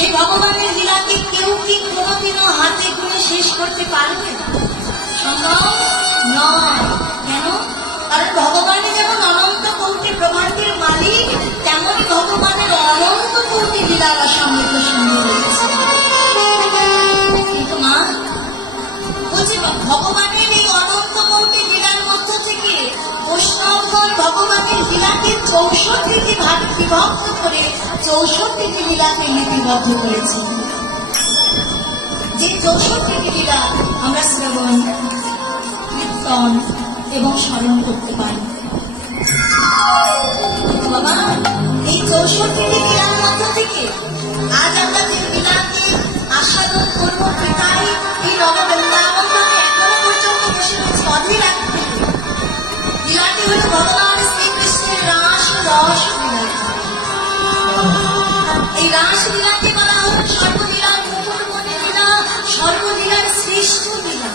সেই ভগবানের লীলাকে কেউ কি কোনোদিনও হাতে গুনে শেষ করতে পারবে? সম্ভব নয়। কেন? কারণ ভগবানের যেমন অনন্ত কোটি ব্রহ্মাণ্ডের মালিক, তেমনই ভগবানের অনন্ত কোটি লীলা রসামৃত সুন্দর রয়েছে। কিন্তু মা বলছি, ভগবানের এই অনন্ত কোটি লীলার মধ্য থেকে বৈষ্ণবগণ ভগবানের লীলাকে 64টি ভাগে বিভক্ত করে 64টি লীলাকে লিপিবদ্ধ করেছে। যে 64টি লীলা আমরা শ্রবণ, কীর্তন এবং স্মরণ করতে পারি। বাবা, এই 64টি লীলার মধ্য থেকে আজ আমরা যে লীলাকে আস্বাদন করবো, পিতাই এই নববৃন্দাবন নামে এখনো পর্যন্ত বসে রয়েছে অধীর রাখতে। লীলাটি হল ভগবান শ্রীকৃষ্ণের রাস রস লীলা। এই রাস লীলাকে বলা হল সর্বলীলার মুকুর মনে লীলা, সর্বলীলার শ্রেষ্ঠ লীলা।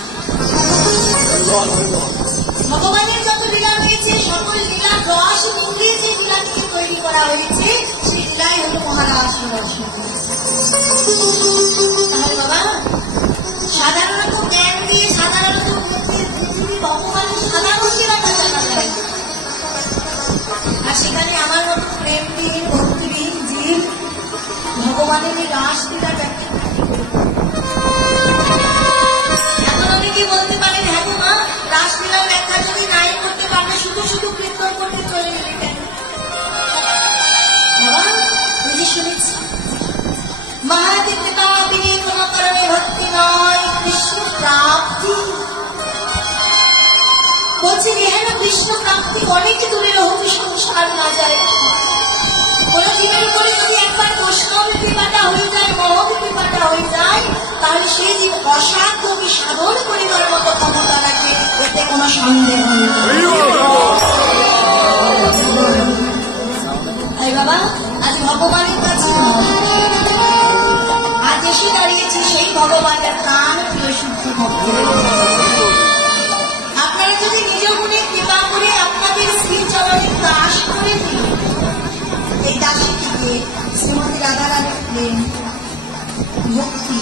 ভগবানের যত লীলা রয়েছে সকল লীলার রস মিলিয়ে যে লীলাটিকে তৈরি করা হয়েছে সেই লীলাই হল মহারাস রস। তাহলে বাবা, সাধারণত জ্ঞান দিয়ে সাধারণত পৃথিবী ভগবানের সাধারণ লীলাটা জানা যায়, আর সেখানে আমার মতো প্রেমবিহীন ভক্তিবিহীন জীব ভগবানের এই রাস লীলাটাকে এখন অনেকে বলতে পারেন, হ্যাঁ গো মা, রাসলীলার ব্যাখ্যা যদি নাই করতে পারবে, শুধু শুধু কীর্তন করতে চলে গেলে কেন? বাবা, বুঝে শুনেছি মহাদিত্যতা বিনে কোন কারণে ভক্তি নয়, কৃষ্ণ প্রাপ্তি। বলছে হ্যাঁ, কৃষ্ণ প্রাপ্তি অনেক দূরের হতে সংসার না যায়। কোন জীবের উপরে যদি একবার বৈষ্ণব কৃপাটা হয়ে যায়, মহৎ কৃপাটা হয়ে যায়, তাহলে সেই জীব অসাধ্যকে সাধন করিবার মতো ক্ষমতা রাখে, এতে কোনো সন্দেহ নেই। তাই বাবা, আজ ভগবানের কাছে আজ এসে দাঁড়িয়েছি সেই ভগবানের প্রাণ প্রিয় শুদ্ধ ভক্ত। আপনারা যদি নিজ গুণে কৃপা করে আপনাদের শ্রীচরণে দাস করে দিন, এই দাসীটিকে শ্রীমতী রাধারানীর প্রেম, ভক্তি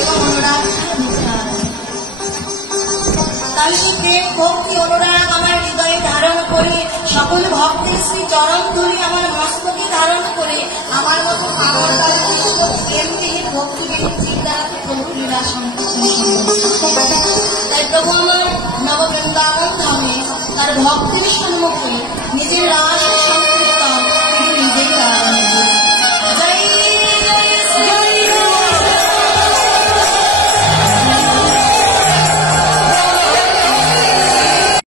এবং অনুরাগ, তাহলে সেই প্রেম, ভক্তি, অনুরাগ আমার হৃদয়ে ধারণ করে, সকল ভক্তের শ্রী চরণ ধরে আমার মস্তকে ধারণ করে, আমার মতো পাগল প্রেমবিহীন ভক্তিবিহীন জীব দ্বারাতে প্রভু লীলা সম্পূর্ণ। তাই প্রভু আমার নববৃন্দাবন ধামে তার ভক্তের সম্মুখে নিজের রাস